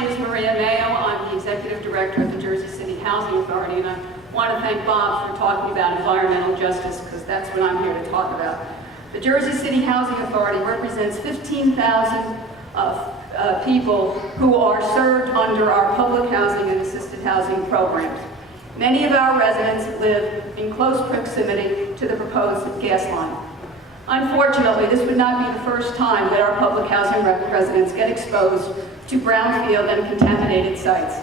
name is Mayo. I'm the Executive Director of the Jersey City Housing Authority, and I want to thank Bob for talking about environmental justice, because that's what I'm here to talk about. The Jersey City Housing Authority represents 15,000 people who are served under our public housing and assisted housing programs. Many of our residents live in close proximity to the proposed gas line. Unfortunately, this would not be the first time that our public housing residents get exposed to brownfield and contaminated sites.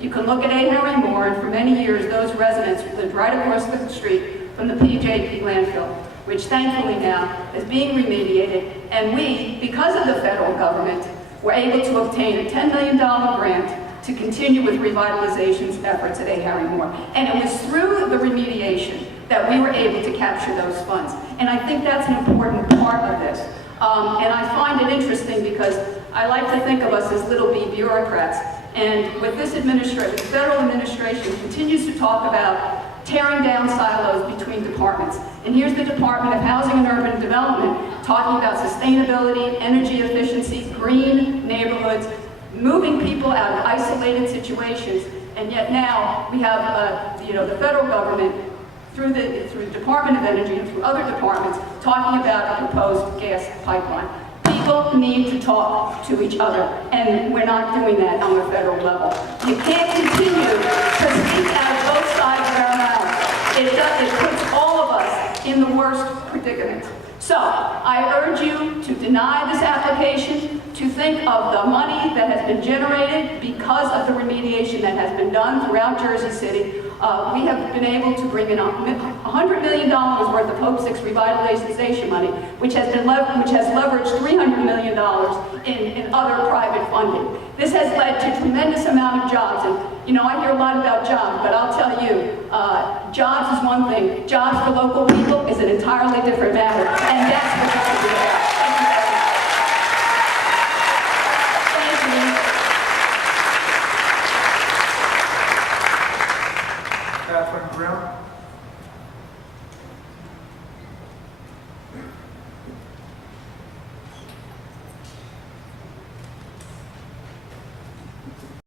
You can look at 800, and for many years, those residents lived right across the street from the PJP landfill, which thankfully now is being remediated, and we, because of the federal government, were able to obtain a $10 million grant to continue with revitalization efforts at 800. And it was through the remediation that we were able to capture those funds. And I think that's an important part of this. And I find it interesting because I like to think of us as little b bureaucrats. And with this administration, the federal administration continues to talk about tearing down silos between departments. And here's the Department of Housing and Urban Development talking about sustainability, energy efficiency, green neighborhoods, moving people out of isolated situations. And yet now we have the federal government through the Department of Energy and through other departments talking about a proposed gas pipeline. People need to talk to each other, and we're not doing that on the federal level. You can't continue to speak out of both sides of our mouths. It puts all of us in the worst predicament. So, I urge you to deny this application, to think of the money that has been generated because of the remediation that has been done throughout Jersey City. We have been able to bring in $100 million worth of Hope 6 revitalization money, which has leveraged $300 million in other private funding. This has led to a tremendous amount of jobs. And I hear a lot about jobs, but I'll tell you, jobs is one thing. Jobs for local people is an entirely different matter, and that's what